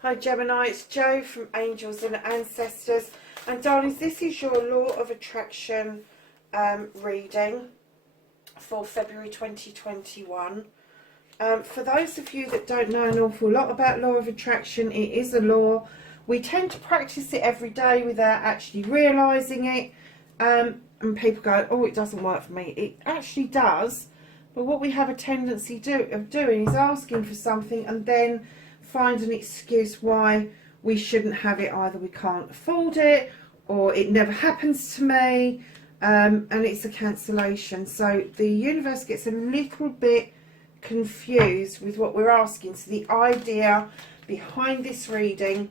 Hi Gemini, it's Jo from Angels and Ancestors, and darlings, this is your Law of Attraction reading for February 2021. For those of you that don't know an awful lot about Law of Attraction, it is a law. We tend to practice it every day without actually realising it, and people go, oh, it doesn't work for me. It actually does, but what we have a tendency of doing is asking for something and then find an excuse why we shouldn't have it. Either we can't afford it, or it never happens to me, and it's a cancellation. So the universe gets a little bit confused with what we're asking. So the idea behind this reading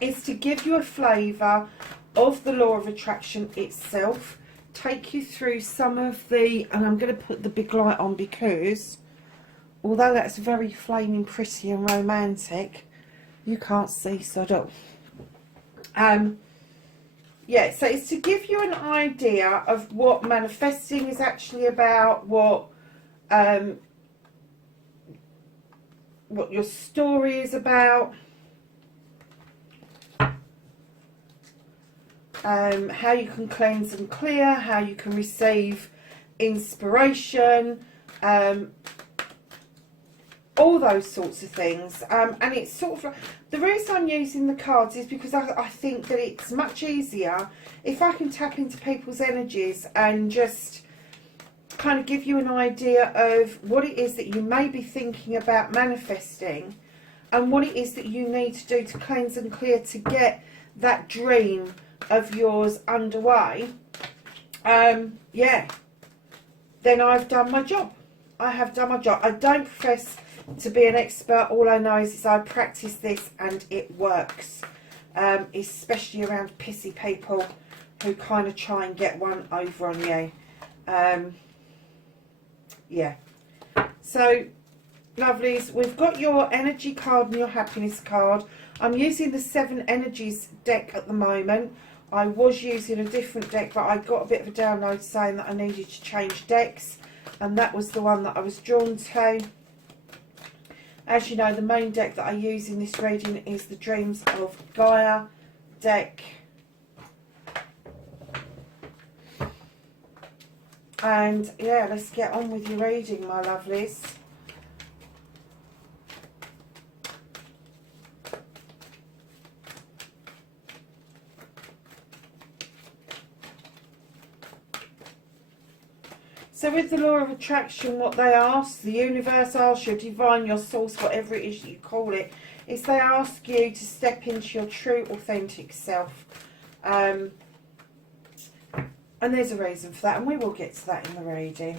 is to give you a flavour of the Law of Attraction itself, take you through some of the, and I'm going to put the big light on because although that's very flaming pretty and romantic, you can't see, so don't. Yeah, so it's to give you an idea of what manifesting is actually about, what your story is about, how you can cleanse and clear, how you can receive inspiration, all those sorts of things. And it's sort of like, the reason I'm using the cards is because I think that it's much easier if I can tap into people's energies and just kind of give you an idea of what it is that you may be thinking about manifesting and what it is that you need to do to cleanse and clear to get that dream of yours underway. Yeah, then I've done my job. I have done my job. I don't profess to be an expert. All I know is I practice this and it works, especially around pissy people who kind of try and get one over on you. Yeah, so lovelies, we've got your energy card and your happiness card. I'm using the 7 Energies deck at the moment. I was using a different deck, but I got a bit of a download saying that I needed to change decks, and that was the one that I was drawn to. As you know, the main deck that I use in this reading is the Dreams of Gaia deck. And yeah, let's get on with your reading, my lovelies. So with the Law of Attraction, what they ask, the universe asks, your divine, your source, whatever it is that you call it, is they ask you to step into your true, authentic self. And there's a reason for that, and we will get to that in the reading.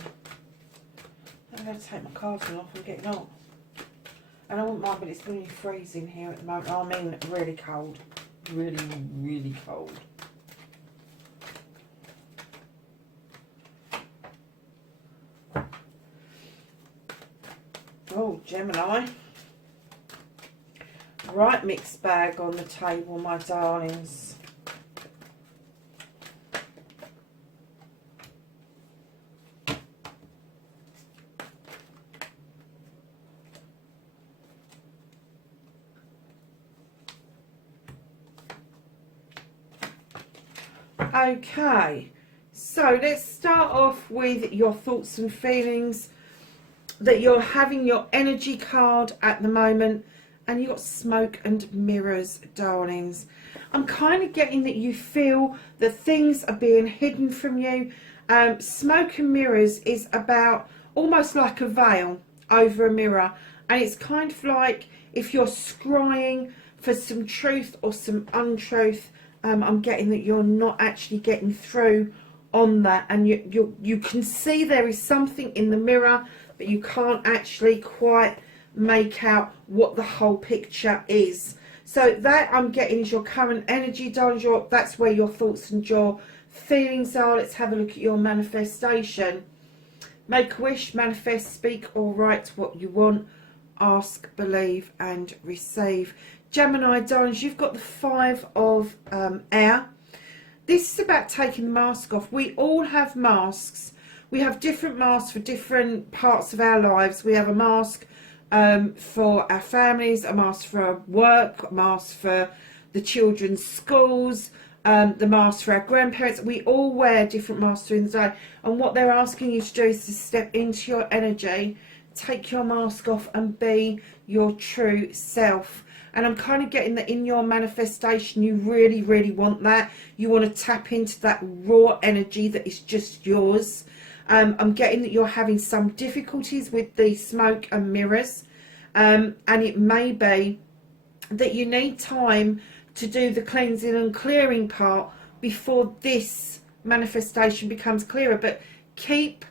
I'm going to take my cardigan off and get it on. And I wouldn't mind, but it's really freezing here at the moment. I mean, really cold. Really, really cold. Oh, Gemini. Right mixed bag on the table, my darlings. Okay, so let's start off with your thoughts and feelings that you're having. Your energy card at the moment, and you've got smoke and mirrors, darlings. I'm kind of getting that you feel that things are being hidden from you. Smoke and mirrors is about almost like a veil over a mirror, and it's kind of like if you're scrying for some truth or some untruth. I'm getting that you're not actually getting through on that, and you can see there is something in the mirror, but you can't actually quite make out what the whole picture is. So that I'm getting is your current energy, darling. That's where your thoughts and your feelings are. Let's have a look at your manifestation. Make a wish, manifest, speak or write what you want. Ask, believe and receive. Gemini, darlings, you've got the 5 of air. This is about taking the mask off. We all have masks. We have different masks for different parts of our lives. We have a mask for our families, a mask for our work, a mask for the children's schools, the mask for our grandparents. We all wear different masks during the day. And what they're asking you to do is to step into your energy, take your mask off and be your true self. And I'm kind of getting that in your manifestation, you really, really want that. You want to tap into that raw energy that is just yours. I'm getting that you're having some difficulties with the smoke and mirrors. And it may be that you need time to do the cleansing and clearing part before this manifestation becomes clearer. But keep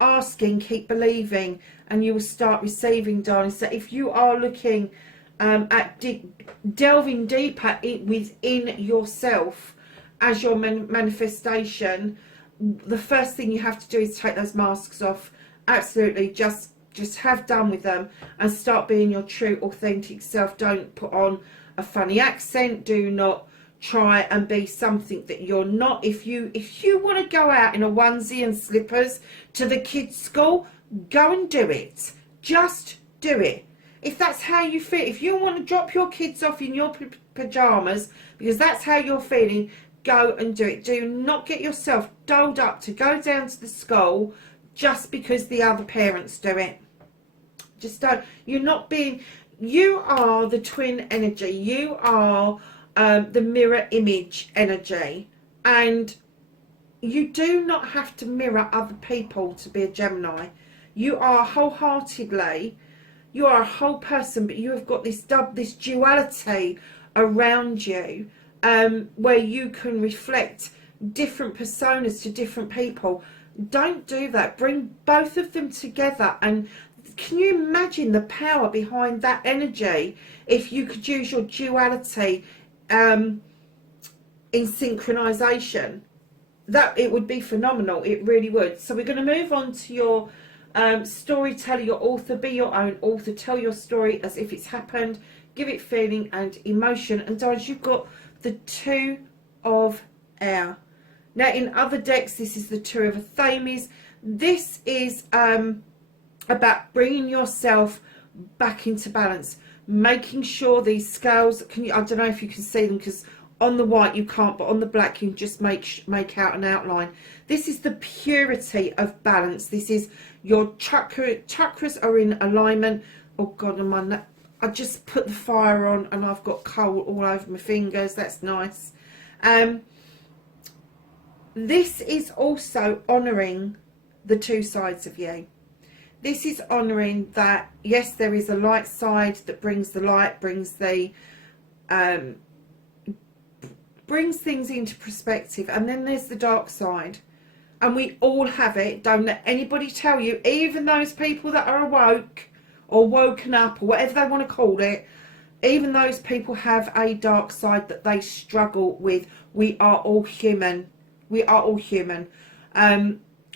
asking, keep believing, and you will start receiving, darling. So if you are looking at delving deeper within yourself as your manifestation, the first thing you have to do is take those masks off. Absolutely, just have done with them and start being your true authentic self. Don't put on a funny accent. Do not try and be something that you're not. If you want to go out in a onesie and slippers to the kids' school, go and do it. Just do it. If that's how you feel, if you want to drop your kids off in your pyjamas because that's how you're feeling, go and do it. Do not get yourself doled up to go down to the school just because the other parents do it. Just don't. You're not being, you are the twin energy. You are the mirror image energy. And you do not have to mirror other people to be a Gemini. You are wholeheartedly, you are a whole person, but you have got this duality around you where you can reflect different personas to different people. Don't do that. Bring both of them together. And can you imagine the power behind that energy if you could use your duality in synchronization? That it would be phenomenal. It really would. So we're going to move on to your storyteller, your author. Be your own author. Tell your story as if it's happened. Give it feeling and emotion. And darlings, you've got the 2 of air. Now in other decks, this is the 2 of Athames. This is about bringing yourself back into balance, making sure these scales, I don't know if you can see them because on the white you can't, but on the black you can just make out an outline. This is the purity of balance. This is your chakras are in alignment. Oh God, I just put the fire on and I've got coal all over my fingers. That's nice. This is also honouring the 2 sides of you. This is honouring that, yes, there is a light side that brings the light, brings things into perspective, and then there's the dark side. And we all have it. Don't let anybody tell you, even those people that are awoke or woken up or whatever they want to call it, even those people have a dark side that they struggle with. We are all human. We are all human.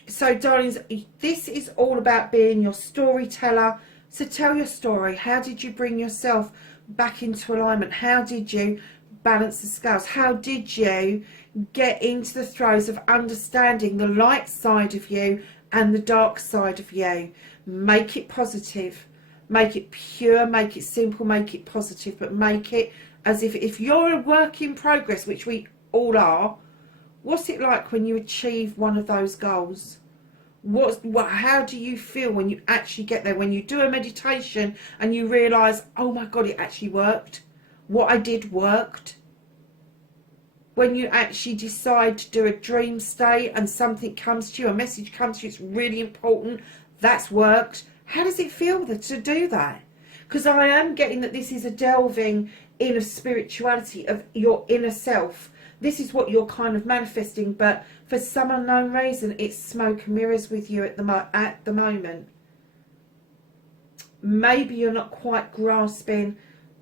So darlings, this is all about being your storyteller. So tell your story. How did you bring yourself back into alignment? How did you balance the scales? How did you get into the throes of understanding the light side of you and the dark side of you? Make it positive. Make it pure. Make it simple. Make it positive. But make it as if you're a work in progress, which we all are. What's it like when you achieve one of those goals? How do you feel when you actually get there? When you do a meditation and you realise, oh my God, it actually worked. What I did worked. When you actually decide to do a dream stay and something comes to you, a message comes to you, it's really important, that's worked. How does it feel to do that? Because I am getting that this is a delving in of spirituality, of your inner self. This is what you're kind of manifesting, but for some unknown reason, it's smoke and mirrors with you at the moment. Maybe you're not quite grasping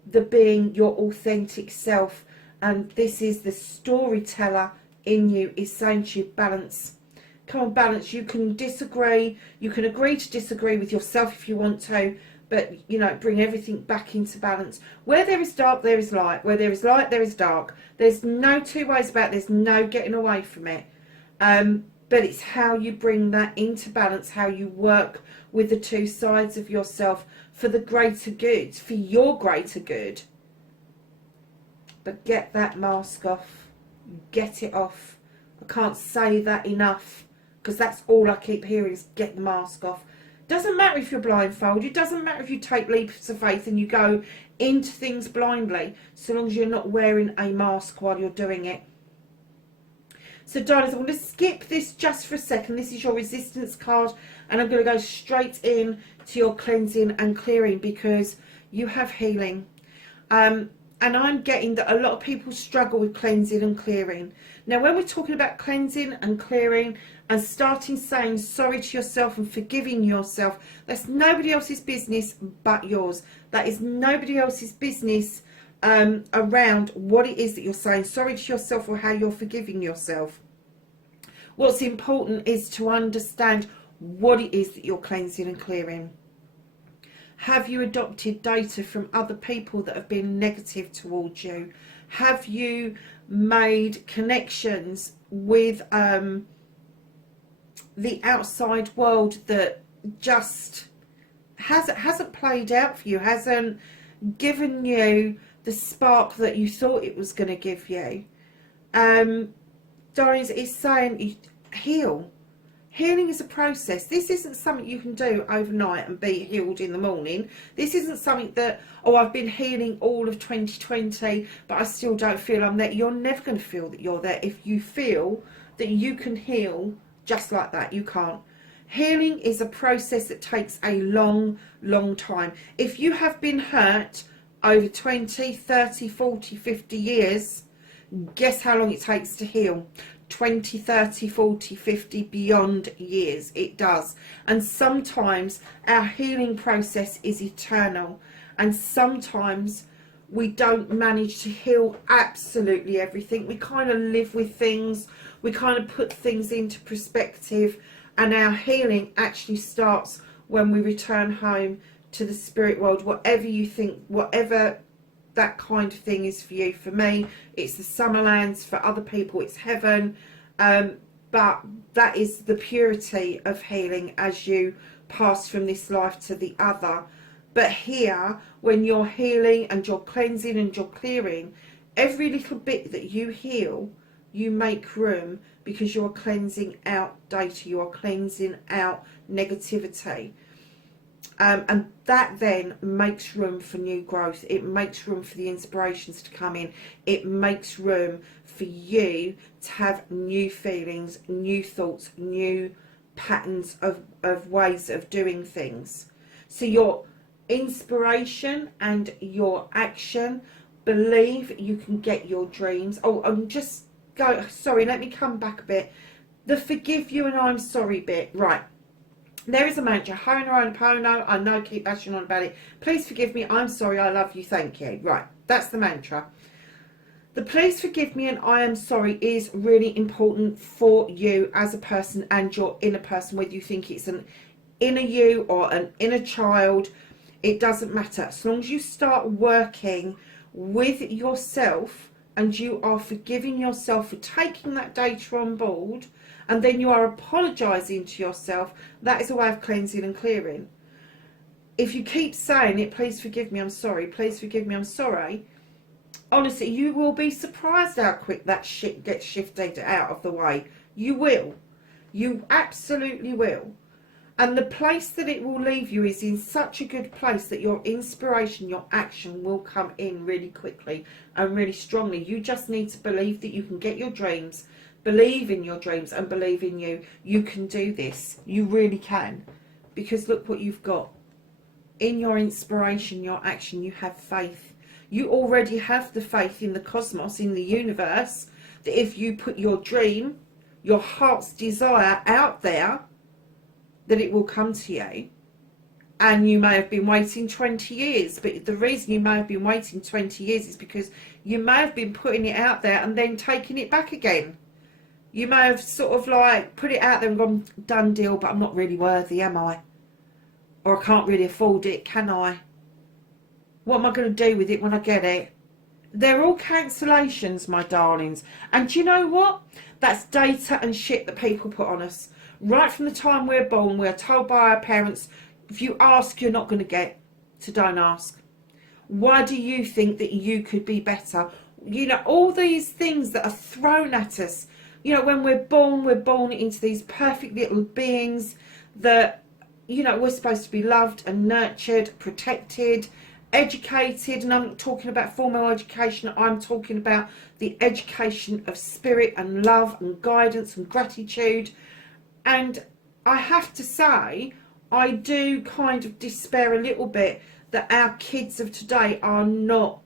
the being your authentic self, and this is the storyteller in you is saying to you, balance, come on, balance. You can disagree. You can agree to disagree with yourself if you want to. But, you know, bring everything back into balance. Where there is dark, there is light. Where there is light, there is dark. There's no two ways about it. There's no getting away from it. But it's how you bring that into balance, how you work with the two sides of yourself for the greater good, for your greater good. But get that mask off. Get it off. I can't say that enough, because that's all I keep hearing is get the mask off. Doesn't matter if you're blindfolded. It doesn't matter if you take leaps of faith and you go into things blindly, so long as you're not wearing a mask while you're doing it. So, darlings, I'm going to skip this just for a second. This is your resistance card, and I'm going to go straight in to your cleansing and clearing, because you have healing. And I'm getting that a lot of people struggle with cleansing and clearing. Now, when we're talking about cleansing and clearing and starting saying sorry to yourself and forgiving yourself, that's nobody else's business but yours. That is nobody else's business around what it is that you're saying sorry to yourself or how you're forgiving yourself. What's important is to understand what it is that you're cleansing and clearing. Have you adopted data from other people that have been negative towards you? Have you made connections with the outside world that just hasn't played out for you, hasn't given you the spark that you thought it was going to give you? Darlings, it's saying heal. Healing is a process. This isn't something you can do overnight and be healed in the morning. This isn't something that, oh, I've been healing all of 2020, but I still don't feel I'm there. You're never going to feel that you're there if you feel that you can heal just like that. You can't. Healing is a process that takes a long, long time. If you have been hurt over 20, 30, 40, 50 years, guess how long it takes to heal? 20, 30, 40, 50, beyond years. It does. And sometimes our healing process is eternal, and sometimes we don't manage to heal absolutely everything. We kind of live with things, we kind of put things into perspective, and our healing actually starts when we return home to the spirit world, whatever you think, whatever that kind of thing is for you. For me, it's the Summerlands. For other people, it's heaven. But that is the purity of healing as you pass from this life to the other. But here, when you're healing and you're cleansing and you're clearing, every little bit that you heal, you make room, because you're cleansing out data, you are cleansing out negativity. And that then makes room for new growth. It makes room for the inspirations to come in. It makes room for you to have new feelings, new thoughts, new patterns of ways of doing things. So your inspiration and your action, believe you can get your dreams. Oh, sorry, let me come back a bit. The forgive you and I'm sorry bit, right. There is a mantra, Ho'oponopono, I know, keep bashing on about it. Please forgive me, I'm sorry, I love you, thank you. Right, that's the mantra. The please forgive me and I am sorry is really important for you as a person and your inner person, whether you think it's an inner you or an inner child, it doesn't matter. As long as you start working with yourself and you are forgiving yourself for taking that data on board, and then you are apologising to yourself, that is a way of cleansing and clearing. If you keep saying it, please forgive me, I'm sorry, please forgive me, I'm sorry, honestly, you will be surprised how quick that shit gets shifted out of the way. You will. You absolutely will. And the place that it will leave you is in such a good place that your inspiration, your action will come in really quickly and really strongly. You just need to believe that you can get your dreams. Believe in your dreams and believe in you. You can do this. You really can. Because look what you've got. In your inspiration, your action, you have faith. You already have the faith in the cosmos, in the universe, that if you put your dream, your heart's desire out there, that it will come to you. And you may have been waiting 20 years, but the reason you may have been waiting 20 years is because you may have been putting it out there and then taking it back again. You may have sort of like put it out there and gone, done deal, but I'm not really worthy, am I? Or I can't really afford it, can I? What am I going to do with it when I get it? They're all cancellations, my darlings. And do you know what? That's data and shit that people put on us. Right from the time we're born, we're told by our parents, if you ask, you're not going to get. So don't ask. Why do you think that you could be better? You know, all these things that are thrown at us. You know, when we're born into these perfect little beings that, you know, we're supposed to be loved and nurtured, protected, educated. And I'm not talking about formal education. I'm talking about the education of spirit and love and guidance and gratitude. And I have to say, I do kind of despair a little bit that our kids of today are not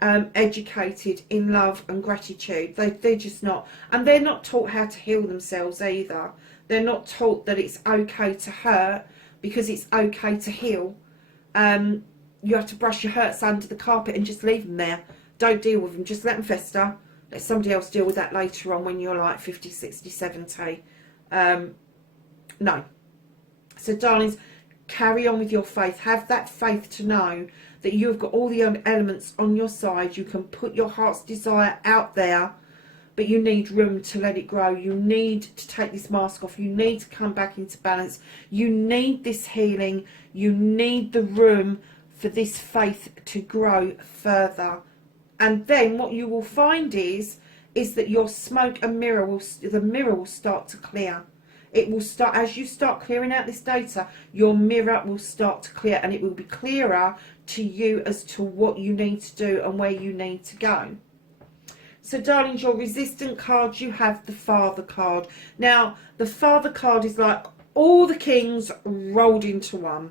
educated in love and gratitude. They're just not. And they're not taught how to heal themselves either. They're not taught that it's okay to hurt because it's okay to heal. You have to brush your hurts under the carpet and just leave them there. Don't deal with them. Just let them fester. Let somebody else deal with that later on when you're like 50, 60, 70. No. So, darlings, carry on with your faith. Have that faith to know that you've got all the elements on your side. You can put your heart's desire out there, but you need room to let it grow. You need to take this mask off. You need to come back into balance. You need this healing. You need the room for this faith to grow further. And then what you will find is that your smoke and mirror will start to clear. It will start, as you start clearing out this data, your mirror will start to clear, and it will be clearer to you as to what you need to do and where you need to go. So, darlings, your resistant cards, you have the Father card. Now, the Father card is like all the kings rolled into one.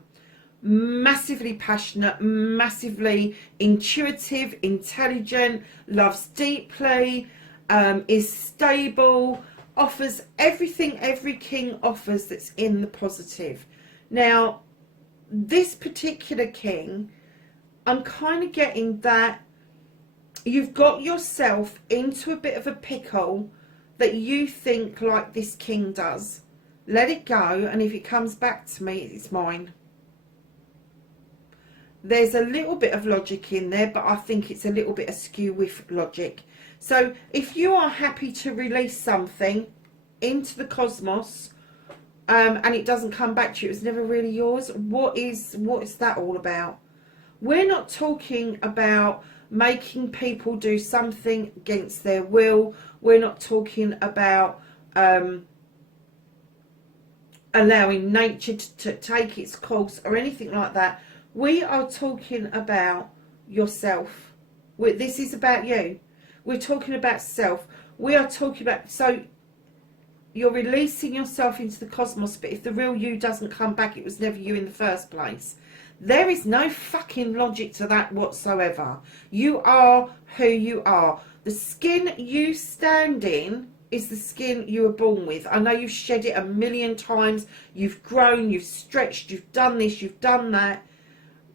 Massively passionate, massively intuitive, intelligent, loves deeply, is stable, offers everything every king offers that's in the positive. Now, this particular king, I'm kind of getting that you've got yourself into a bit of a pickle that you think like this king does. Let it go, and if it comes back to me, it's mine. There's a little bit of logic in there, but I think it's a little bit askew with logic. So if you are happy to release something into the cosmos, and it doesn't come back to you, it's never really yours, what is that all about? We're not talking about making people do something against their will. We're not talking about allowing nature to take its course or anything like that. We are talking about yourself. This is about you. We're talking about self. We are talking about, so you're releasing yourself into the cosmos, but if the real you doesn't come back, it was never you in the first place. There is no fucking logic to that whatsoever. You are who you are. The skin you stand in is the skin you were born with. I know you've shed it a million times. You've grown, you've stretched, you've done this, you've done that.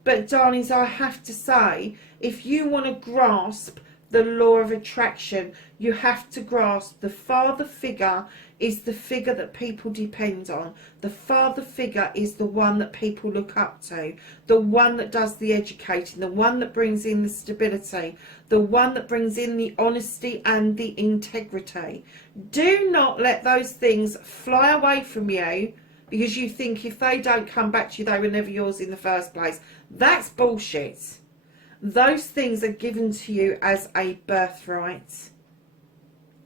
But darlings, I have to say, if you want to grasp the law of attraction, you have to grasp the father figure is the figure that people depend on. The father figure is the one that people look up to, the one that does the educating, the one that brings in the stability, the one that brings in the honesty and the integrity. Do not let those things fly away from you because you think if they don't come back to you, they were never yours in the first place. That's bullshit. Those things are given to you as a birthright.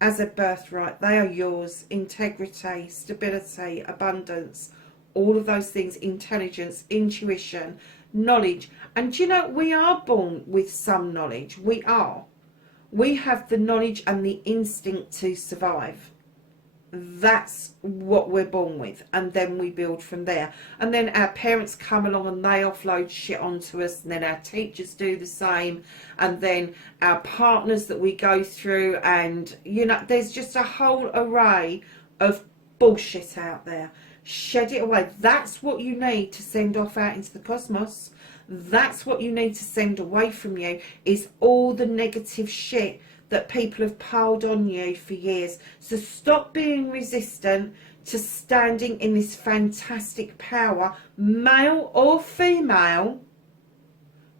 As a birthright, they are yours. Integrity, stability, abundance, all of those things, intelligence, intuition, knowledge. And you know, we are born with some knowledge. We are. We have the knowledge and the instinct to survive. That's what we're born with, and then we build from there. And then our parents come along and they offload shit onto us, and then our teachers do the same, and then our partners that we go through, and you know, there's just a whole array of bullshit out there. Shed it away. That's what you need to send off out into the cosmos. That's what you need to send away from you, is all the negative shit that people have piled on you for years. So stop being resistant to standing in this fantastic power, male or female.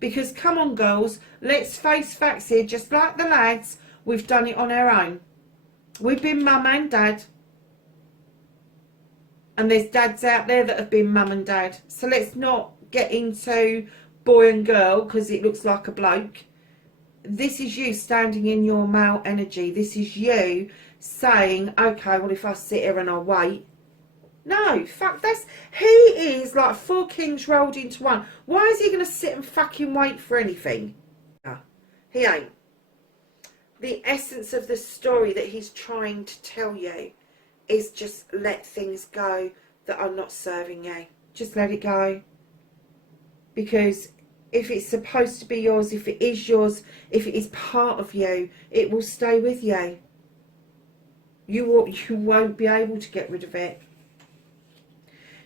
Because come on girls, let's face facts here, just like the lads, we've done it on our own. We've been mum and dad. And there's dads out there that have been mum and dad. So let's not get into boy and girl because it looks like a bloke. This is you standing in your male energy. This is you saying, okay, well, if I sit here and I wait. No, fuck, he is like 4 kings rolled into one. Why is he going to sit and fucking wait for anything? He ain't. The essence of the story that he's trying to tell you is just let things go that are not serving you. Just let it go. Because if it's supposed to be yours, if it is yours, if it is part of you, it will stay with you. You won't be able to get rid of it.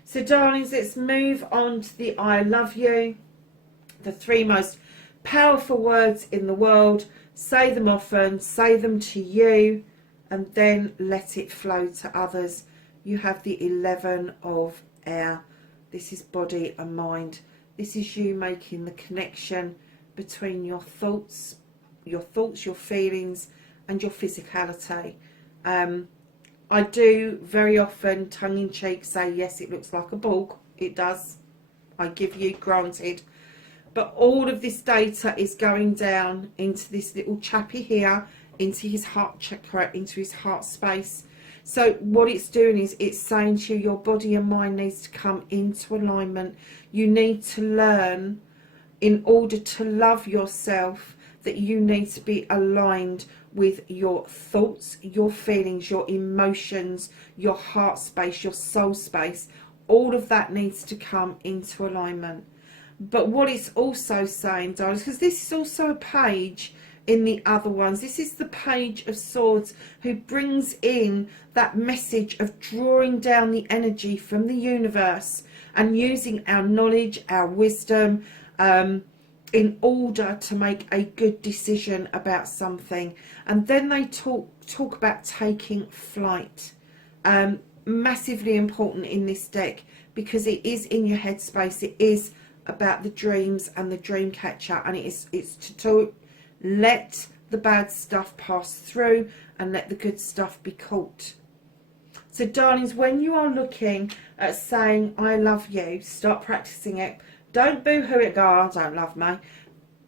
So darlings, let's move on to the I love you. The 3 most powerful words in the world. Say them often, say them to you, and then let it flow to others. You have the 11 of air. This is body and mind. This is you making the connection between your thoughts, your feelings, and your physicality. I do very often, tongue-in-cheek, say, yes, it looks like a ball. It does. I give you, granted. But all of this data is going down into this little chappy here, into his heart chakra, into his heart space. So what it's doing is it's saying to you, your body and mind needs to come into alignment. You need to learn, in order to love yourself, that you need to be aligned with your thoughts, your feelings, your emotions, your heart space, your soul space. All of that needs to come into alignment. But what it's also saying, darling, because this is also a page in the other ones. This is the Page of Swords, who brings in that message of drawing down the energy from the universe and using our knowledge, our wisdom, in order to make a good decision about something. And then they talk about taking flight. Massively important in this deck, because it is in your headspace. It is about the dreams and the dream catcher, and it's to let the bad stuff pass through and let the good stuff be caught. So darlings, when you are looking at saying I love you, start practicing it. Don't boo-hoo it, go, I don't love me.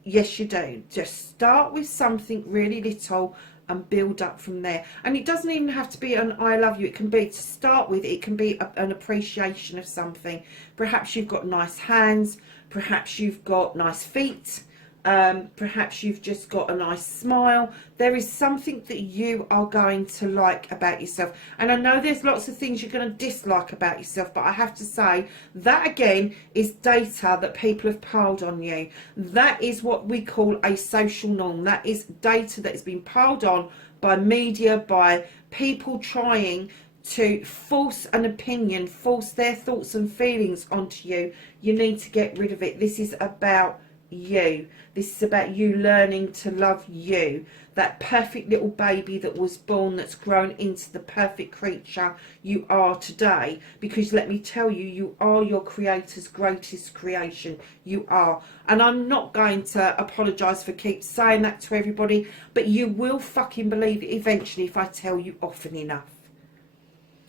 Yes, you do. Just start with something really little and build up from there. And it doesn't even have to be an I love you. It can be, to start with, it can be an appreciation of something. Perhaps you've got nice hands. Perhaps you've got nice feet. Perhaps you've just got a nice smile. There is something that you are going to like about yourself. And I know there's lots of things you're going to dislike about yourself, but I have to say that again is data that people have piled on you. That is what we call a social norm. That is data that has been piled on by media, by people trying to force an opinion, force their thoughts and feelings onto you. You need to get rid of it. This is about you. This is about you learning to love you, that perfect little baby that was born, that's grown into the perfect creature you are today. Because let me tell you, you are your creator's greatest creation. You are. And I'm not going to apologise for keep saying that to everybody, but you will fucking believe it eventually if I tell you often enough.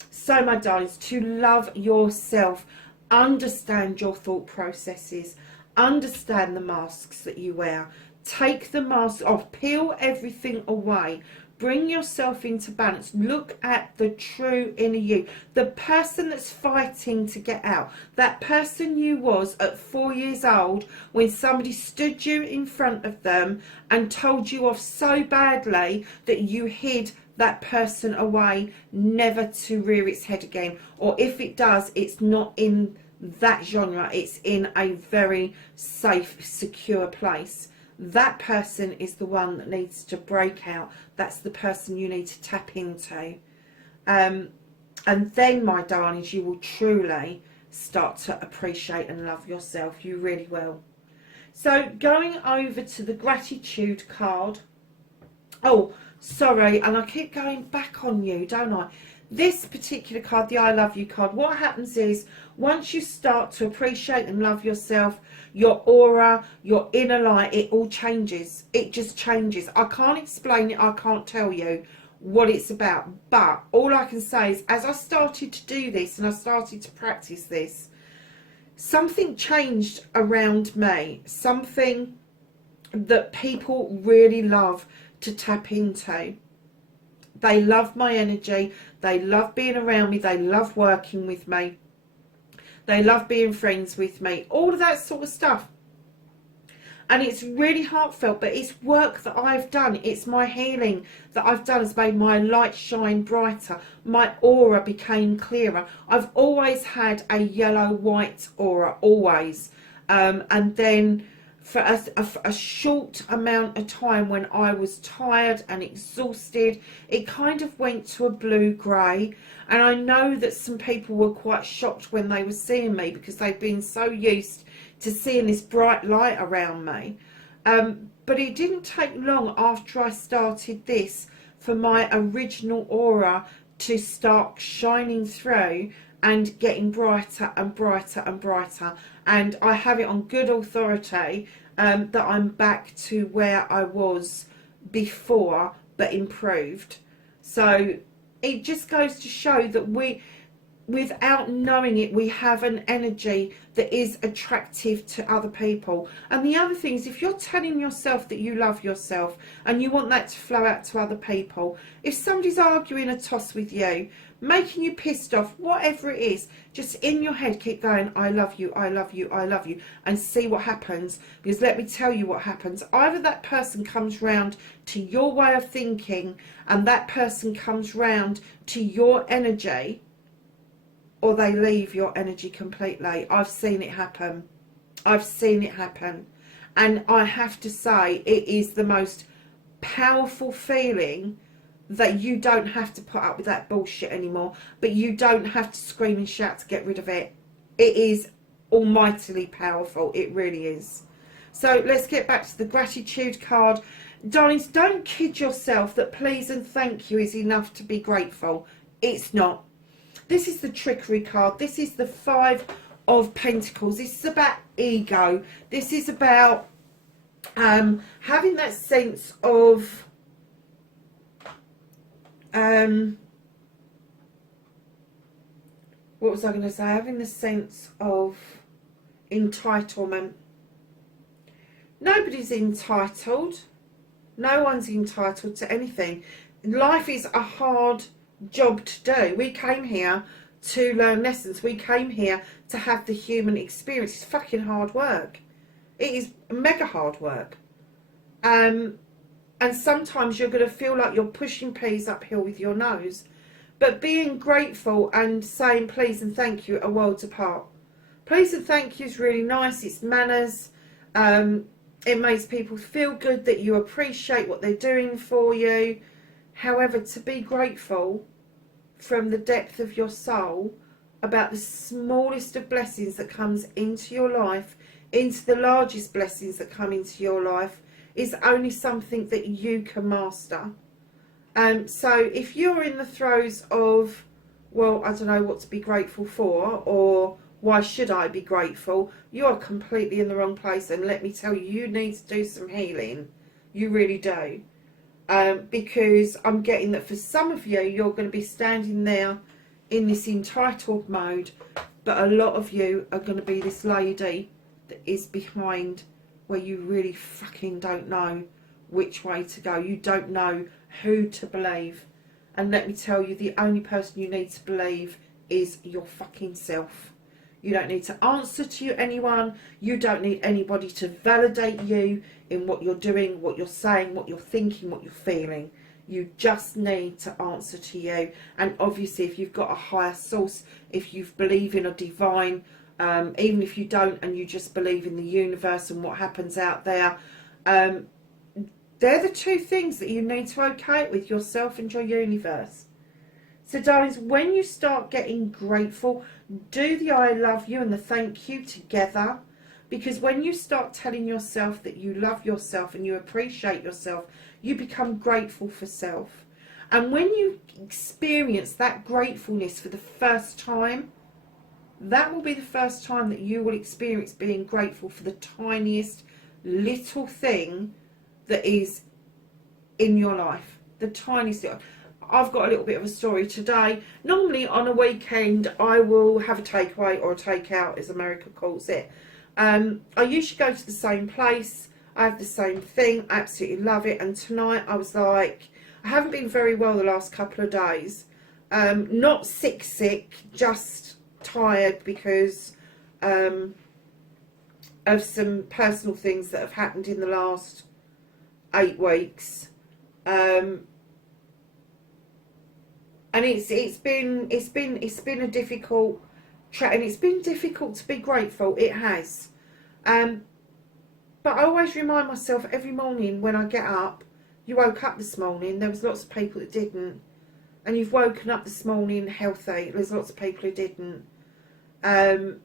So my darlings, to love yourself, understand your thought processes, understand the masks that you wear. Take the mask off. Peel everything away. Bring yourself into balance. Look at the true inner you. The person that's fighting to get out. That person you was at 4 years old when somebody stood you in front of them and told you off so badly that you hid that person away, never to rear its head again. Or if it does, it's not in that genre, it's in a very safe, secure place. That person is the one that needs to break out. That's the person you need to tap into. And then, my darlings, you will truly start to appreciate and love yourself. You really will. So going over to the gratitude card, Oh, sorry, and I keep going back on you, don't I? This particular card, the I love you card, what happens is once you start to appreciate and love yourself, your aura, your inner light, it all changes. It just changes. I can't explain it. I can't tell you what it's about. But all I can say is as I started to do this and I started to practice this, something changed around me. Something that people really love to tap into. They love my energy. They love being around me. They love working with me. They love being friends with me. All of that sort of stuff. And it's really heartfelt, but it's work that I've done. It's my healing that I've done has made my light shine brighter. My aura became clearer. I've always had a yellow-white aura, always. And then for a short amount of time when I was tired and exhausted, it kind of went to a blue-grey. And I know that some people were quite shocked when they were seeing me because they've been so used to seeing this bright light around me. But it didn't take long after I started this for my original aura to start shining through and getting brighter and brighter and brighter. And I have it on good authority that I'm back to where I was before, but improved. So it just goes to show that we, without knowing it, we have an energy that is attractive to other people. And the other thing is, if you're telling yourself that you love yourself and you want that to flow out to other people, if somebody's arguing a toss with you, making you pissed off, whatever it is, just in your head keep going, I love you, I love you, I love you, and see what happens. Because let me tell you what happens. Either that person comes round to your way of thinking and that person comes round to your energy, or they leave your energy completely. I've seen it happen. I've seen it happen. And I have to say, it is the most powerful feeling that you don't have to put up with that bullshit anymore, but you don't have to scream and shout to get rid of it. It is almightily powerful. It really is. So let's get back to the gratitude card. Darlings, don't kid yourself that please and thank you is enough to be grateful. It's not. This is the trickery card. This is the Five of Pentacles. This is about ego. This is about having that sense of what was I going to say? Having the sense of entitlement. Nobody's entitled. No one's entitled to anything. Life is a hard job to do. We came here to learn lessons. We came here to have the human experience. It's fucking hard work. It is mega hard work. And sometimes you're going to feel like you're pushing peas uphill with your nose. But being grateful and saying please and thank you are worlds apart. Please and thank you is really nice. It's manners. It makes people feel good that you appreciate what they're doing for you. However, to be grateful from the depth of your soul about the smallest of blessings that comes into your life, into the largest blessings that come into your life, is only something that you can master. So if you're in the throes of, well, I don't know what to be grateful for, or why should I be grateful, you're completely in the wrong place. And let me tell you, you need to do some healing. You really do. Because I'm getting that for some of you, you're going to be standing there in this entitled mode, but a lot of you are going to be this lady that is behind, where you really fucking don't know which way to go. You don't know who to believe. And let me tell you, the only person you need to believe is your fucking self. You don't need to answer to anyone. You don't need anybody to validate you in what you're doing, what you're saying, what you're thinking, what you're feeling. You just need to answer to you. And obviously, if you've got a higher source, if you believe in a divine, even if you don't and you just believe in the universe and what happens out there, they're the two things that you need to okay it with, yourself and your universe. So darlings, when you start getting grateful, do the I love you and the thank you together. Because when you start telling yourself that you love yourself and you appreciate yourself, you become grateful for self. And when you experience that gratefulness for the first time, that will be the first time that you will experience being grateful for the tiniest little thing that is in your life. The tiniest little. I've got a little bit of a story today. Normally on a weekend I will have a takeaway or a takeout, as America calls it. I usually go to the same place. I have the same thing. I absolutely love it. And tonight I was like, I haven't been very well the last couple of days. Not sick, just tired because of some personal things that have happened in the last 8 weeks. And it's been a difficult track, and it's been difficult to be grateful. It has. But I always remind myself every morning when I get up, you woke up this morning, there was lots of people that didn't. And you've woken up this morning healthy, there's lots of people who didn't. And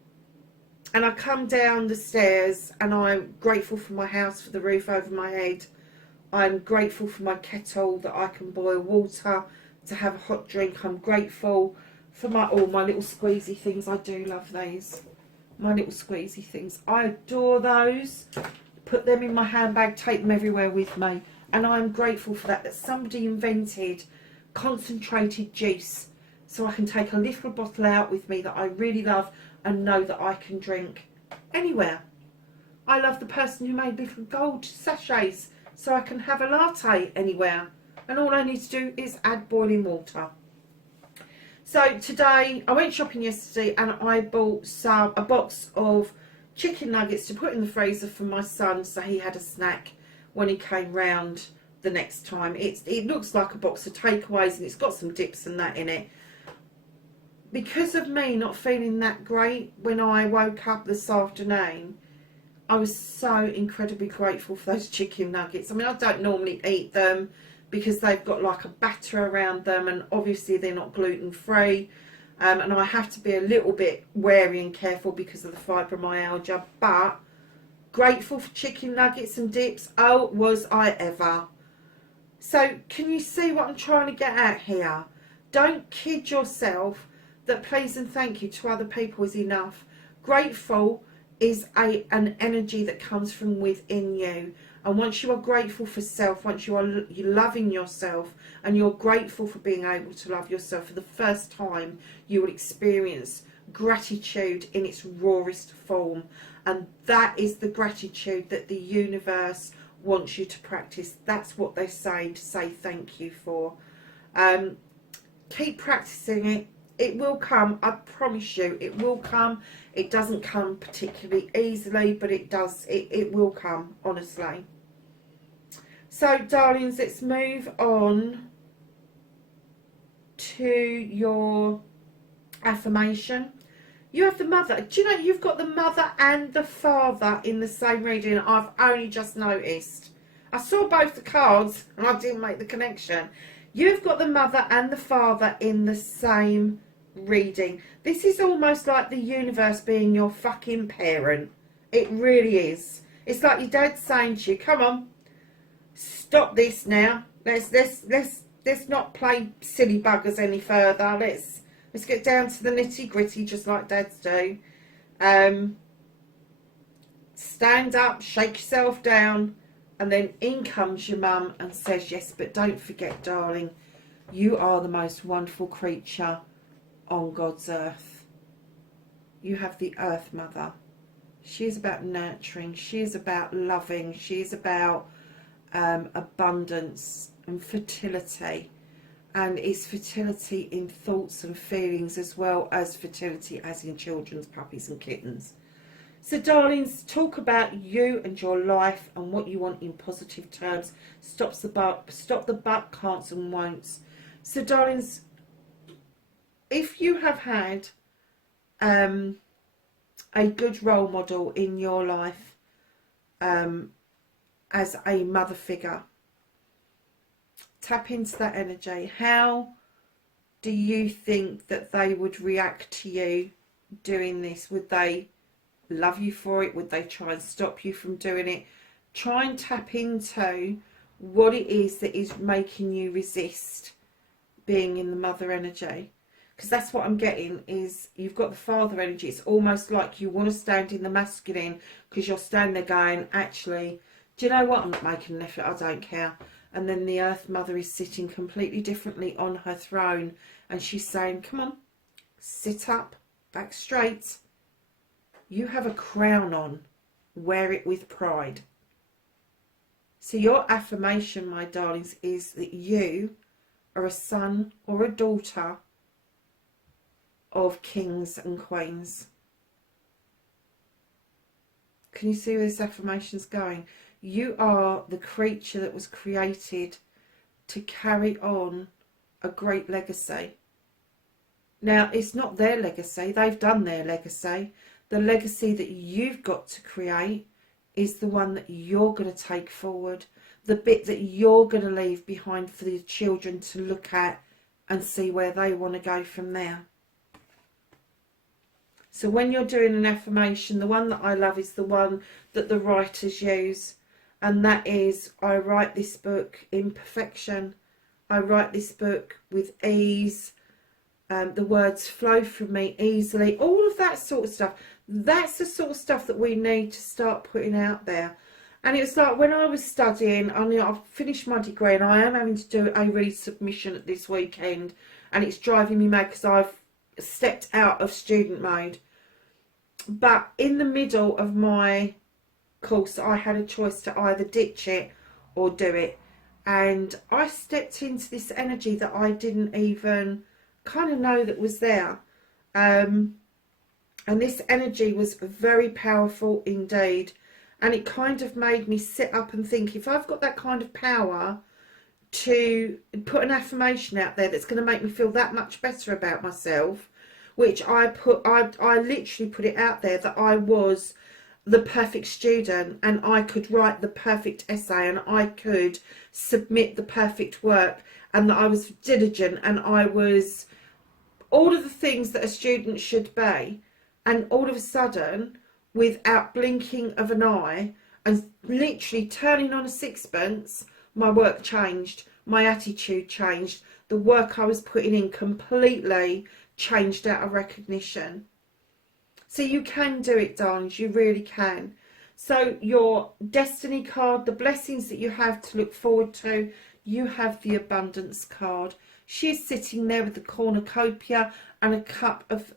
I come down the stairs and I'm grateful for my house, for the roof over my head. I'm grateful for my kettle that I can boil water to have a hot drink. I'm grateful for my little squeezy things. I do love these. My little squeezy things. I adore those. Put them in my handbag, take them everywhere with me. And I'm grateful for that somebody invented concentrated juice. So I can take a little bottle out with me that I really love and know that I can drink anywhere. I love the person who made little gold sachets so I can have a latte anywhere. And all I need to do is add boiling water. So today, I went shopping yesterday and I bought a box of chicken nuggets to put in the freezer for my son so he had a snack when he came round the next time. It looks like a box of takeaways and it's got some dips and that in it. Because of me not feeling that great when I woke up this afternoon, I was so incredibly grateful for those chicken nuggets. I mean, I don't normally eat them because they've got like a batter around them and obviously they're not gluten free. And I have to be a little bit wary and careful because of the fibromyalgia. But grateful for chicken nuggets and dips. Oh, was I ever. So can you see what I'm trying to get at here? Don't kid yourself that please and thank you to other people is enough. Grateful is an energy that comes from within you. And once you are grateful for self, once you're loving yourself and you're grateful for being able to love yourself for the first time, you will experience gratitude in its rawest form. And that is the gratitude that the universe wants you to practice. That's what they're saying to say thank you for. Keep practicing it. It will come. I promise you, it will come. It doesn't come particularly easily, but it does. It will come, honestly. So, darlings, let's move on to your affirmation. You have the mother. Do you know you've got the mother and the father in the same reading? I've only just noticed. I saw both the cards and I didn't make the connection. You've got the mother and the father in the same reading. This is almost like the universe being your fucking parent. It really is. It's like your dad saying to you, come on, stop this now. Let's not play silly buggers any further. Let's get down to the nitty gritty, just like dads do. Stand up, shake yourself down, and then in comes your mum and says, yes, but don't forget, darling, you are the most wonderful creature on God's earth. You have the earth mother. She is about nurturing. She is about loving. She is about abundance and fertility. And it's fertility in thoughts and feelings as well as fertility as in children's puppies and kittens. So, darlings, talk about you and your life and what you want in positive terms. Stop the but, can'ts and won'ts. So, darlings, if you have had a good role model in your life as a mother figure, tap into that energy. How do you think that they would react to you doing this? Would they love you for it? Would they try and stop you from doing it? Try and tap into what it is that is making you resist being in the mother energy. Because that's what I'm getting, is you've got the father energy. It's almost like you want to stand in the masculine because you're standing there going, actually, do you know what? I'm not making an effort. I don't care. And then the earth mother is sitting completely differently on her throne. And she's saying, come on, sit up, back straight. You have a crown on. Wear it with pride. So your affirmation, my darlings, is that you are a son or a daughter of kings and queens. Can you see where this affirmation's going? You are the creature that was created to carry on a great legacy. Now, it's not their legacy. They've done their legacy. The legacy that you've got to create is the one that you're going to take forward. The bit that you're going to leave behind for the children to look at and see where they want to go from there. So when you're doing an affirmation, the one that I love is the one that the writers use. And that is, I write this book in perfection. I write this book with ease. The words flow from me easily. All of that sort of stuff. That's the sort of stuff that we need to start putting out there. And it's like when I was studying, I've finished my degree and I am having to do a resubmission this weekend. And it's driving me mad because I've stepped out of student mode. But in the middle of my course, I had a choice to either ditch it or do it. And I stepped into this energy that I didn't even kind of know that was there. And this energy was very powerful indeed. And it kind of made me sit up and think, if I've got that kind of power to put an affirmation out there that's going to make me feel that much better about myself, which I literally put it out there that I was the perfect student and I could write the perfect essay and I could submit the perfect work and that I was diligent and I was all of the things that a student should be. And all of a sudden, without blinking of an eye and literally turning on a sixpence, my work changed, my attitude changed, the work I was putting in completely changed out of recognition. So you can do it, darlings, you really can. So your destiny card, the blessings that you have to look forward to, you have the abundance card. She's sitting there with the cornucopia and a cup of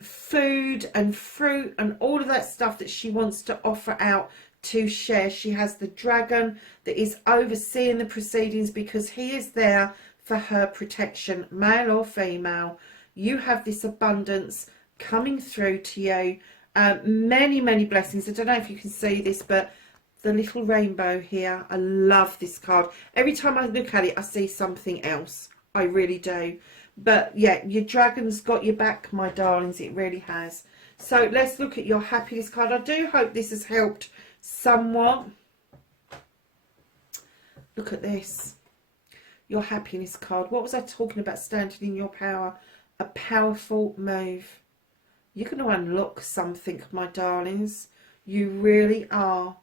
food and fruit and all of that stuff that she wants to offer out to share. She has the dragon that is overseeing the proceedings because he is there for her protection, male or female. You have this abundance coming through to you. Many, many blessings. I don't know if you can see this, but the little rainbow here, I love this card. Every time I look at it, I see something else. I really do. But yeah, your dragon's got your back, my darlings. It really has. So let's look at your happiness card. I do hope this has helped somewhat. Look at this. Your happiness card. What was I talking about? Standing in your power. A powerful move. You're going to unlock something, my darlings. You really are.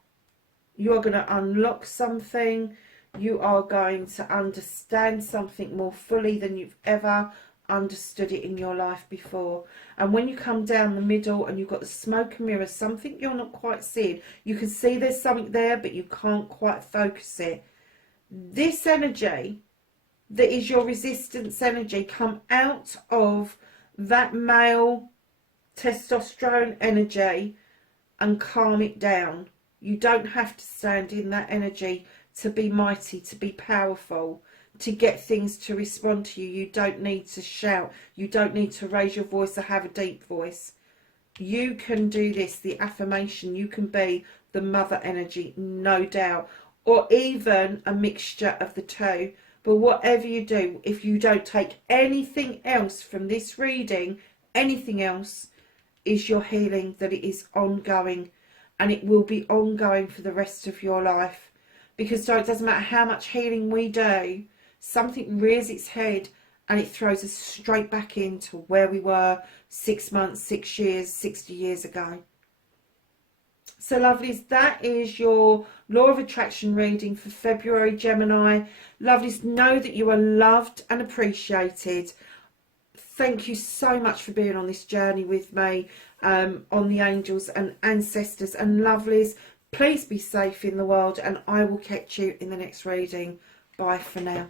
You are going to unlock something. You are going to understand something more fully than you've ever understood it in your life before. And when you come down the middle and you've got the smoke and mirror, something you're not quite seeing. You can see there's something there, but you can't quite focus it. This energy that is your resistance energy, come out of that male testosterone energy and calm it down. You don't have to stand in that energy to be mighty, to be powerful, to get things to respond to you. You don't need to shout. You don't need to raise your voice or have a deep voice. You can do this, the affirmation. You can be the mother energy, no doubt, or even a mixture of the two. But whatever you do, if you don't take anything else from this reading, anything else is your healing, that it is ongoing, and it will be ongoing for the rest of your life. Because it doesn't matter how much healing we do, something rears its head and it throws us straight back into where we were 6 months, 6 years, 60 years ago. So lovelies, that is your law of attraction reading for February, Gemini. Lovelies, know that you are loved and appreciated. Thank you so much for being on this journey with me, on the angels and ancestors. And lovelies, please be safe in the world, and I will catch you in the next reading. Bye for now.